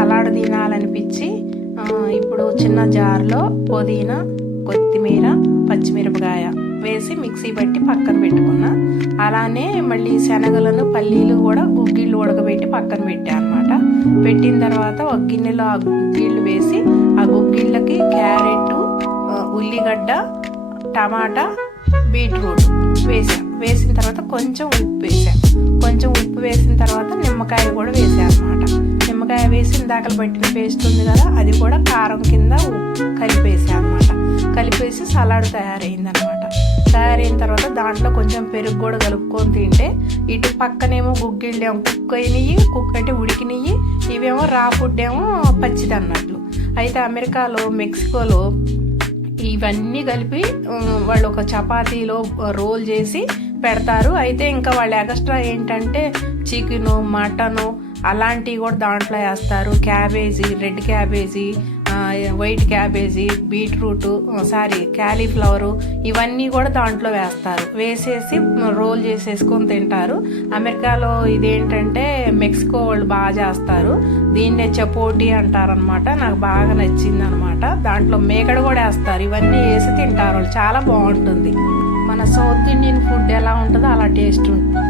Salad తినాలనిపించి ఇప్పుడు చిన్న జార్లో పుదీనా, కొత్తిమీర, పచ్చిమిరపకాయ వేసి మిక్సీ పట్టి పక్కన పెట్టుకున్నా. అలానే మళ్ళీ శనగలను, పల్లీలు కూడా గుగ్గిళ్ళు ఉడకబెట్టి పక్కన పెట్టా అనమాట. పెట్టిన తర్వాత ఒక గిన్నెలో ఆ గుగ్గిళ్ళు వేసి ఆ గుగ్గిళ్ళకి క్యారెట్, ఉల్లిగడ్డ, టమాటా, బీట్రూట్ వేసిన తర్వాత కొంచెం ఉప్పు వేసిన తర్వాత నిమ్మకాయ కూడా వేసా అనమాట. నిమ్మకాయ వేసి ఇందాకలు పట్టిన పేస్ట్ ఉంది కదా, అది కూడా కారం కింద కలిపేసా అనమాట. కలిపేసి సలాడ్ తయారైందనమాట. తయారైన తర్వాత దాంట్లో కొంచెం పెరుగు కూడా కలుపుకొని తింటే, ఇటు పక్కనేమో గుగ్గిళ్ళేమో కుక్ అయినవి, అంటే ఉడికినవి, ఇవేమో రా ఫుడ్ ఏమో పచ్చిది అన్నట్లు. అయితే అమెరికాలో, మెక్సికోలో ఇవన్నీ కలిపి వాళ్ళు ఒక చపాతీలో రోల్ చేసి పెడతారు. అయితే ఇంకా వాళ్ళు ఎక్స్ట్రా ఏంటంటే చికెను, మటను అలాంటివి కూడా దాంట్లో వేస్తారు. Cabbage, red cabbage, white cabbage, cauliflower ఇవన్నీ కూడా దాంట్లో వేస్తారు. వేసేసి రోల్ చేసేసుకొని తింటారు. అమెరికాలో ఇదేంటంటే మెక్సికో వాళ్ళు బాగా చేస్తారు. దీన్నే చపోటీ అంటారనమాట. నాకు బాగా నచ్చింది అనమాట. దాంట్లో మేకడ కూడా వేస్తారు. ఇవన్నీ వేసి తింటారు. చాలా బాగుంటుంది. మన సౌత్ ఇండియన్ ఫుడ్ ఎలా ఉంటుందో అలా టేస్ట్ ఉంటుంది.